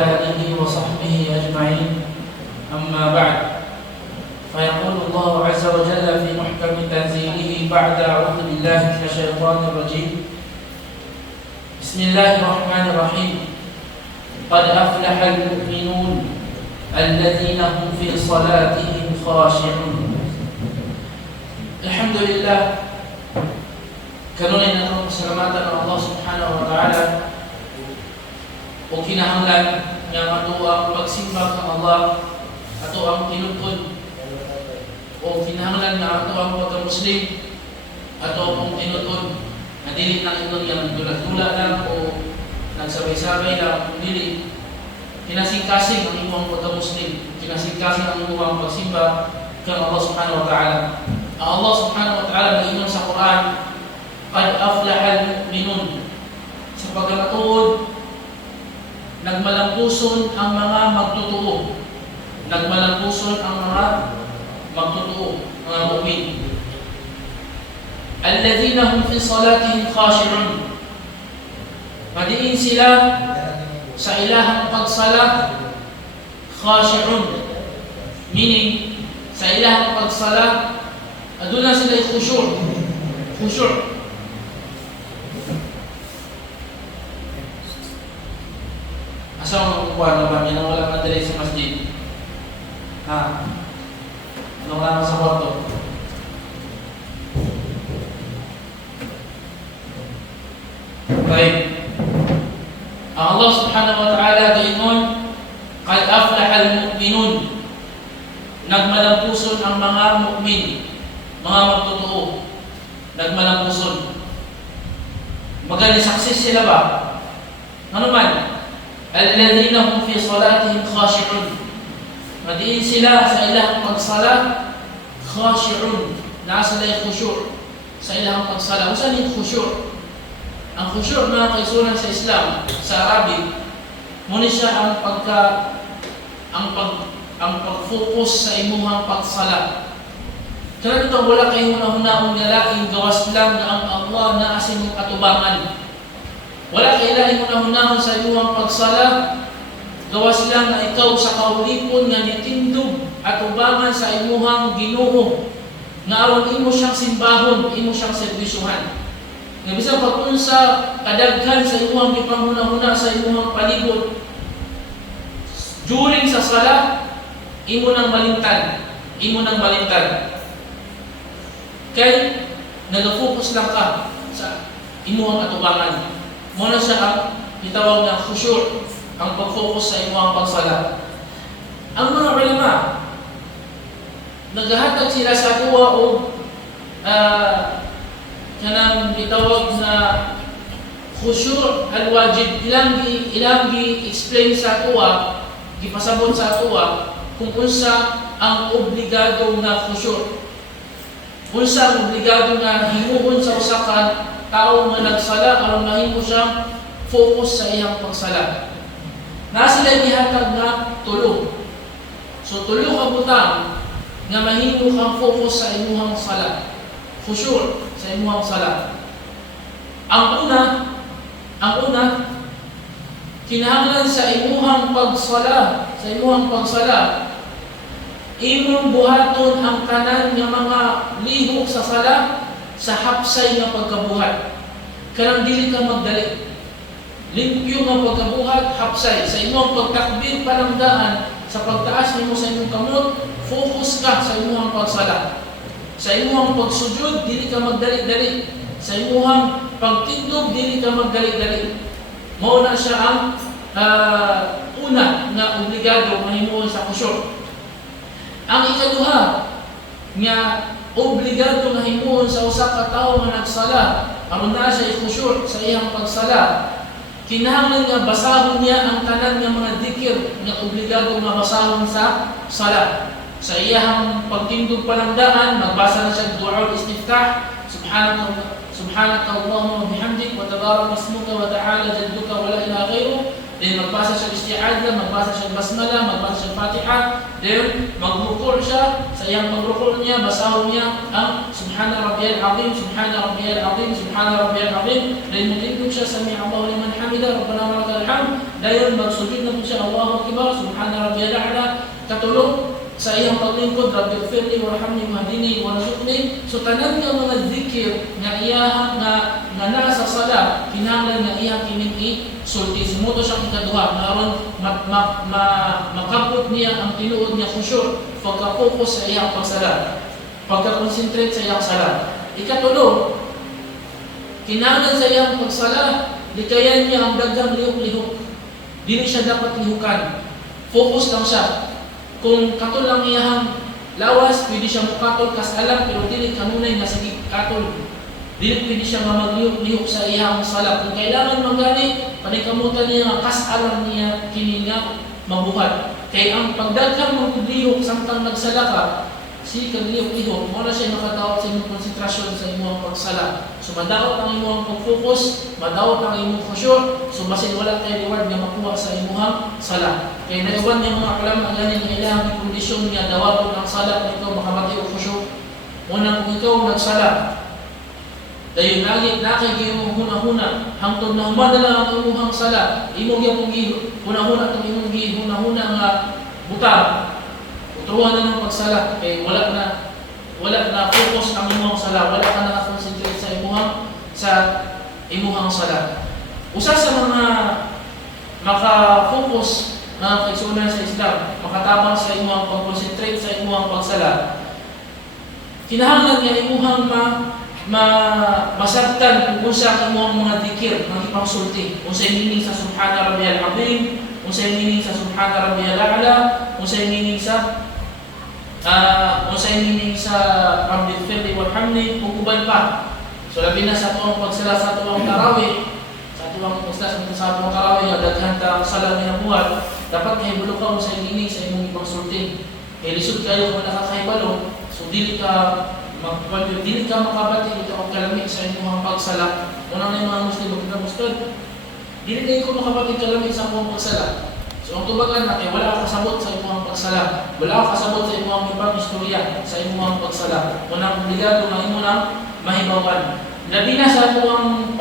آله وصحبه أجمعين. أما بعد، فيقول الله عز وجل في محكم تنزيله بعد أعوذ بالله من الشيطان الرجيم. بسم الله الرحمن الرحيم. قد أفلح المؤمنون الذين هم في صلاتهم خاشعون. الحمد لله. Kanunay na itong pasalamatan ng Allah subhanahu wa ta'ala o kinahanglan nga ato ang pagsimba ng Allah, ato ang tinutod o kinahanglan nga ato ang pagka-Muslim, ato ang tinutod na dili na ito yung dula-dula lang o nagsabay-sabay lang, dili kinasing-kasing ang imong pagka-Muslim, kinasing-kasing ang imong pagsimba kang Allah subhanahu wa ta'ala. Ang Allah subhanahu wa ta'ala mag-inom sa Quran, qad aflaha al-mu'minun, sa pagkakatuod nagmalampuson ang mga magtotoo, nagmalampuson ang mga magtotoo, mga mu'min. Alladhina hum fi salatihim khashi'un, madiin sila sa ilahang pagsala, khashi'un, meaning sa ilahang pagsala aduna sila khushu'. Asa ang kukuha naman? Yan ang walang nadali sa masjid. Anong lang sa kwarto? Baik. Ang Allah subhanahu wa ta'ala gayon, qad aflaha al-mu'minun, nagmalampuson ang mga mu'min, mga magtotoo, nagmalampuson. Magaling success sila ba? Ano man? Alladhina hum fi salatihim khashi'un, madiin sila sa ilahang pagsala, khashi'un, nasa lay khushu' sa ilahang pagsala. Usan yung khushu'? Ang khushu' na kaisuran sa Islam, sa Arabic, muna siya ang pag-focus sa imuhang pagsala. Kaya ito, wala kayo hunahunahong nalaing gawas lang na ang Allah na asin yung katubangan. Wala kailangan hunahunahon sa iyong pagsala, gawas lang na ikaw sa kaulipon nga nitindog at ubangan sa imuhang Ginoo, nga aron imo siyang simbahon, imo siyang serbisyuhan. Nga bisan pag-unsa kadaghan sa imuhang gipanghunahuna sa imuhang palibot, during sa sala, imo nang balintad, kay nag-focus lang ka sa imuhang atubangan. Muna siya ang itawag na khushu', ang pag-focus sa imuhang pagsala. Ang mga ulama, naghahatag sila sa tuwa o kanang itawag na khushu' al-wajib. Ilang gi-explain sa tuwa, gipasabot sa tuwa, kung unsa ang obligado na khushu'. Unsa ang obligado na himuhon sa usakan tao nga nagsala aron mahimo siyang focus sa iyang pagsala. Nasa sila gihatag na tulo. So tulo ka butang nga mahimo kang focus sa imong sala. Khushu' sa imong sala. Ang una kinahanglan sa imong pagsala, imong buhaton ang tanan nga mga lihok sa sala sa hapsay nga pagkabuhat. Karang dili ka magdali. Limpyo nga pagkabuhat, hapsay. Sa imong pagtakbir palamdaan, sa pagtaas nimo sa imong kamot, focus ka sa imong pagsala. Sa imong pagsujud, dili ka magdali-dali. Sa imong pagtindog, dili ka magdali-dali. Mao na siya ang una nga obligado mahimo sa khushu'. Ang ikaduha nga obligado na himuon sa usa ka tawo nga nagsala aron na siya i-khushu' sa iyang pagsala, kinahanglan nga basahon niya ang tanan nga mga dikir nga obligado nga basahon sa sala. Sa iyang pagtindog palamdaan, magbasa na siya du'a al-istiftah, subhanaka Allahumma wa bihamdik wa tabaraka ismuka wa ta'ala jadduka wa la ilaha ghayruk then magbasa siya isti'adha, magbasa siya basmala, magbasa siya Fatiha, then magrukul siya. Sa iyang pagrukul niya, basahon niya ang Subhana Rabbiyal Azim, Subhana Rabbiyal Azim, Subhana Rabbiyal Azim. Then magtindog siya, Sami Allahu liman hamida, Rabbana wa lakal hamd. Dayon magsujud na po siya, Allahu Akbar, Subhana Rabbiyal A'la. Katulong sa iyang paglingkod, Rabbi ighfirli warhamni wahdini warzuqni. So tanan nga mga zikir nga iyang nga nasa sala, kinahanglan nga iyang kining sulti. Sumuto siya ikaduha aron makabot niya ang tinuod niya khusyuk, pagka-focus sa iyang pagsala, pagka-concentrate sa iyang sala. Ikatulo, kinahanglan sa iyang pagsala, di kaya niya ang daghang lihok-lihok. Dili siya dapat lihukan. Focus lang siya. Kung katol lang iyang lawas, pwede siya mukatol kasalang, pero dili kanunay nga sige katol. Dili pwede siya maglihok sa iyang sala. Kung kailangan magani, panikamutan niya nga kasalang niya kini nga mabuhat. Kay ang pagdaghang maglihok samtang nagsala ka, si kaglihok-lihok, mo na siya makatawag sa imong konsentrasyon sa imong pagsala. So madaot ang imong pag-focus, madaot ang imong khusyuk, so basin wala tayo reward nga makuha sa imong sala. Kaya naiwan niya mga ulama ganin nga ilang kondisyon nga dawaton ang sala kung ikaw makamati o khusyuk. Unang kung ikaw nagsala, dayon lagi nakay imong huna-huna, hangtod na human na lang ang imong sala, imong gyapon huna-huna tong imong huna-huna nga butang. Utruhan na ng pagsala, kay wala na focus ang imong sala, wala ka na concentrate sa imuhang sala. Usa sa mga maka-focus mga kaigsunan sa Islam, makatabang sa imuhang pag-concentrate sa imuhang pagsala, kinahanglan nga imuhang masabtan kung sa imuhang mga dikir, mga ipangsulti. Kung sa meaning sa Subhana Rabbiyal Azim, kung sa meaning sa Subhana Rabbiyal A'la, kung sa meaning sa Rabbi ighfirli warhamni, kukuban pa. So labi na sa tuwang pagsala sa tuwang tarawih, sa tuwang pagsala sa tuwang tarawih, daghan ta sala nga buhat, dapat kahibalo ka sa meaning sa imong ipangsulti. Kaya lisod kayo kung nakakahibalo, so dili ka makabati dito ang kalamig sa imong pagsala. Unang na yung mga Muslim, magkakustod, dili kayo kung makabati kalamig sa imong pagsala. So ang tubagan na kay wala ka kasabot sa imong pagsala, wala ka kasabot sa imong ibang istorya sa imong pagsala. Unang obligado nga imo nang mahibawan. Labi na sa tuwang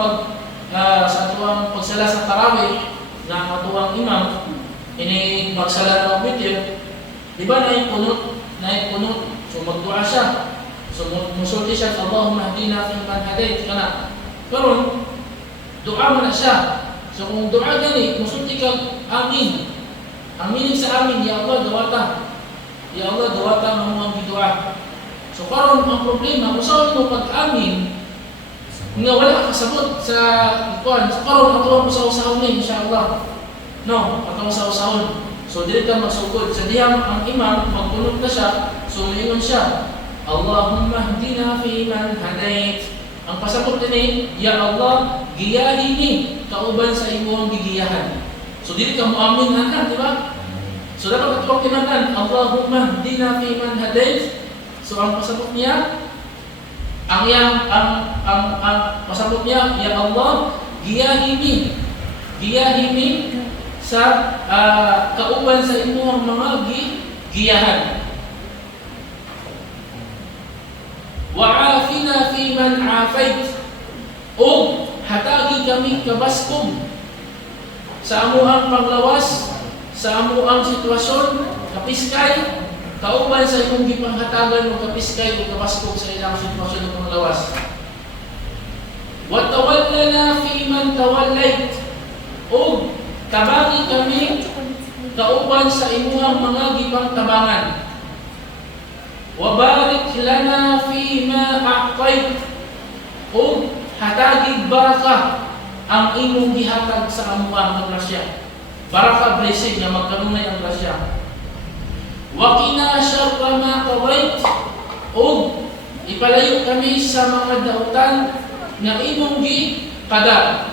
pagsala sa tarawih na katuwang imam, ini magsala ng witir, di ba na yung punot, so magdua siya. So musulti siya, Allahumma hdina fi man hadayt kana. Karon dua mo na siya. So kung dua gani, musulti ka amin. Aminin sa amin, ya Allah dawata. Ya Allah dawata ng mga bidua. So karon ang problema, kung saan mo pag-amin, nga wala ka kasabot sa ikuan. So karon katuwa mo sa usahon ni, insyaAllah. No, katuwa sa usahon. So dili ka magsugod. Sa diyang ang imam, magpunod na siya, so umingon siya, Allahumma hdina fi man hadayt. Ang pasabot ni, ya Allah, giyahin ni, kauban sa imong gigiyahan. So dili ka muamin hanggan, di ba? So dapat ito kinahanglan, Allahumma hdina fi man hadayt. So ang pasabot niya, ang pasabot niya, ya Allah, giyahini sa kauban sa imong mga giyahan. Wa'afina fi man afait. O hatagi kami kabaskom sa amuang panglawas, sa amuang sitwasyon, kapiskay, kauban sa imong gipanghatagan o kapiskay o kabaskog sa ilang sitwasyon o panglawas. Wa tawallana fi man tawallait. O tabangi kami kauban sa imuhang mga gipangtabangan. Wa barik lana fi ma a'tait. O hatagi baraka ang imong gihatag sa amuang grasya. Baraka, blessing na magkanunay ang grasya. Wa qina syarra ma qadait. O ipalayo kami sa mga dautan nga imong giqadar.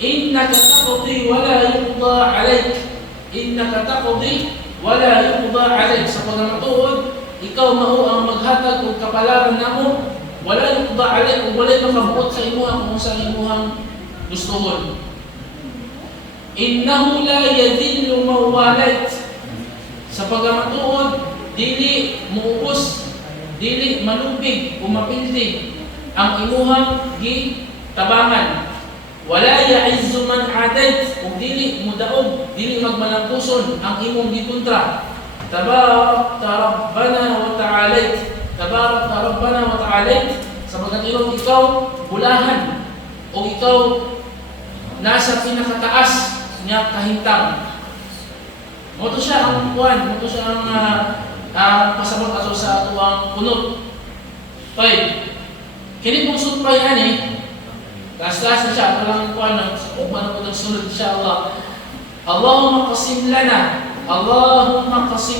Innaka taqdi wa la yuqda alayk. Innaka taqdi wa la yuqda alayk. Sa pagmatuod, ikaw mao ang maghatag og kapalaran namo, wala yuqda alayk, wala makabuot sa imo ang sa imuhang gustuhon. Innahu la yadhillu man walayt. Sa pagamatuod, dili muubos, dili malubig o mapildi ang imuhang gitabangan. Wala ya'izzu man adayt, ug dili mudaog, dili magmalampuson ang imong gikontra. Tabarakta rabbana wa ta'alayt. Tabarakta rabbana wa ta'alayt. Sa pagkatulong ikaw bulahan o ikaw nasa pinakataas niya kahintang. Moto siya ang kuwan, moto siya ang pasabot ato sa ato ang kunot. Okay. Kini pong sutpay ani, last-last na siya, ito lang ang kuwan, umano po nagsunod insyaAllah. Allahumma qasim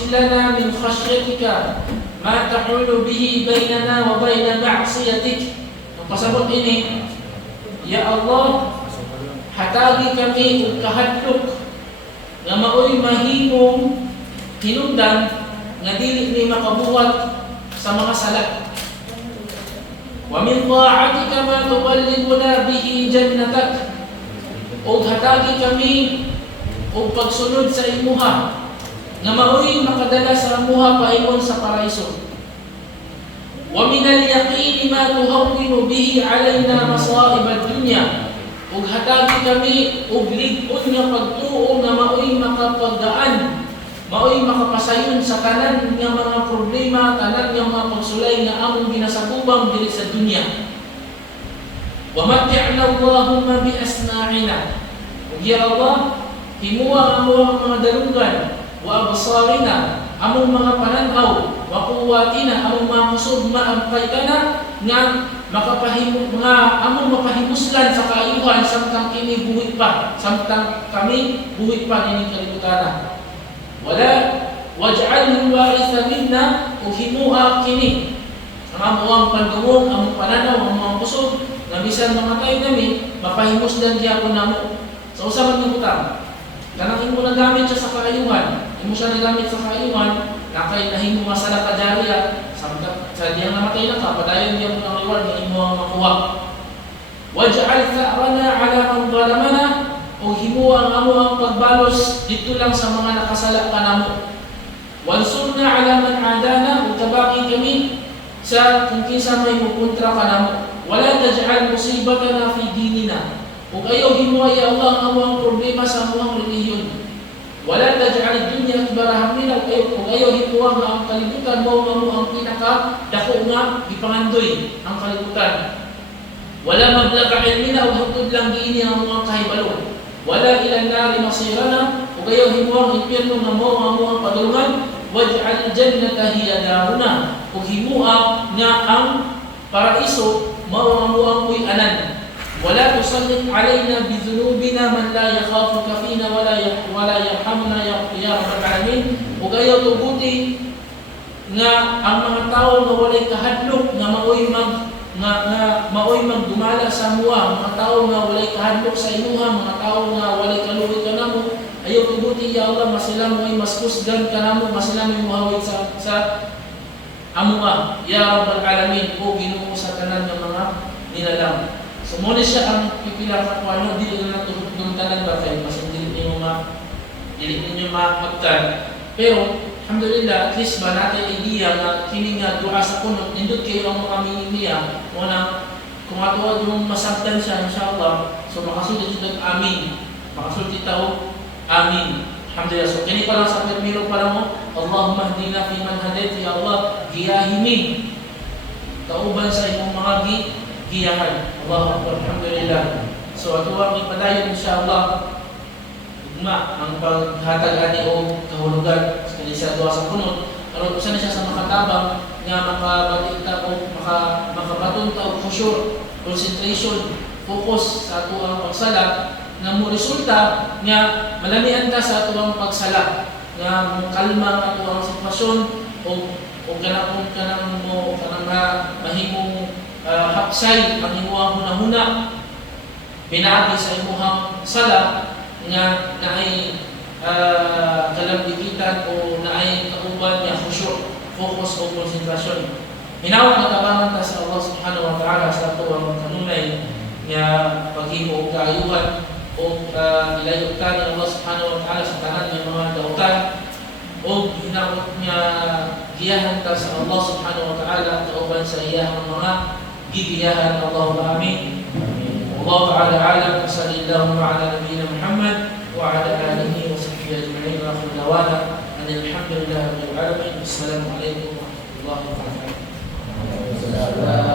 lana min khashyatika ma tahulu bihi bainana wa baina ma'siyatik. Ang pasabot ini, Ya Allah, hatagi kami ug kahadlok nga maoy mahimong hinungdan nga dili ni makabuhat sa mga sala. Wa min ta'atika ma tuqallibuna bihi jannatak. Ug hatagi kami ug pagsunod sa imuha nga maoy makadala sa imuha paingon sa paraiso. Wa min al-yaqin ma tuhawwinu bihi alayna masa'ib ad-dunya. Ug hatagi kami ug lig-on nga pagtuo nga maoy makapagdaan, maoy makapasayon sa tanan nga mga problema, tanan nga mga pagsulay nga among ginasakubang diri sa dunya. Wa mat'ina Allahumma bi asma'ina. Ug ya Allah, himuwa ang mga dalungan, wa absarina, among mga pananaw, wa quwwatina, among mga kusog maampaytana nga among mapahimuslan sa kaayuhan samtang kini buhit pa, samtang kami buhit pa kini kalibutan. Wala waj'alhu waritha minna, ug himuha kini ang among pandungog, among pananaw, among mga kusog nga bisan mamatay nami mapahimuslan gyapon namo. Sa usa man nga butang, kanang imo nagamit siya sa kaayuhan, imo siya nagamit sa kaayuhan, nakay nahimo masala ka jariya, sa diyang namatay na ka, padayon diya mo ng reward na imo ang makuha. Waj'al tha'rana ala man zalamana, o himuwa ang amo ang pagbalos dito lang sa mga nakasala ka namo. Wansurna ala man adana, o tabaki kami sa kung kinsa may mukontra ka namo. Wala taj'al musibatana fi dinina. Ug ayaw himuwa ya Allah ang amo ang problema sa among relihiyon. Wala taj'al ad-dunya akbar hammina, ug ayaw himuwa nga ang kalibutan mo ang pinaka dako nga gipangandoy ang kalibutan. Wala mablagha ilmina, ug hangtod lang giini ang mga kahibalo. Wala ila nari masirana, ug ayaw himuwa ang impierno nga mo ang padulungan. Waj'al jannata hiya daruna, ug himuwa nga ang paraiso mao ang puy-anan. Wala tusallit alayna bidhunubina man la yakhafuka fina wala yarhamna ya rabbal alamin. Ug ayaw tuguti nga ang mga tawo nga walay kahadlok nga maoy magdumala sa muwa, mga tawo nga walay kahadlok sa imuha, mga tawo nga walay kaluoy kanamo. Ayaw tuguti ya Allah masila mo'y mas kusgan kanamo, masila mo'y muhawid sa amuha ya rabbal alamin, o Ginoo sa tanan ng mga nilalang. So muna siya ang pipila ka kung ano, dili na natutulong tanan ba kayo, kasi dili ninyo makapagtan. Pero, alhamdulillah, at least ba natin idea na kini nga dua sa kunot, nindot kayo ang mga minimiya, muna, kung ato yung masagdan siya, insyaAllah, so makasulti siya amin, makasulti tao, amin. Alhamdulillah. So kini pa lang sa permiro para mo, Allahumma hdina fi man hadayt, ya Allah, giyahimi, kauban sa imong mga giyahan. Allahu Akbar, alhamdulillah. So ato ang ipadayon insyaAllah ang paghatag ani o kahulugan sa duha sa kunot, aron usa na siya sa makatabang nga makabatinta o makabatunta og khusyur, concentration, focus sa ato ang pagsala nga mo resulta nga malamian ta sa ato ang pagsala nga kalma ang ato ang sitwasyon o kanang mahimong hapsay ang imuhang hunahuna pinaagi sa imuhang sala nga naay kalambigitan o naay kauban niya khusyur, focus o konsentrasyon. Hinawag na tabangan ta sa Allah subhanahu wa ta'ala sa ato ang kanunay niya paghimo og kaayuhan o ilayo ka ni Allah subhanahu wa ta'ala sa tanan ng mga dautan o hinakot niya giyahan ka sa Allah subhanahu wa ta'ala kauban sa iyang mga gigiyahan. Allahumma amin. Allah ta'ala alam. Sallallahu ala nabiyina Muhammad wa ala alihi wa sahbihi ajma'in wa akhir dawana alhamdulillahi rabbil alamin. Assalamualaikum warahmatullahi wabarakatuh.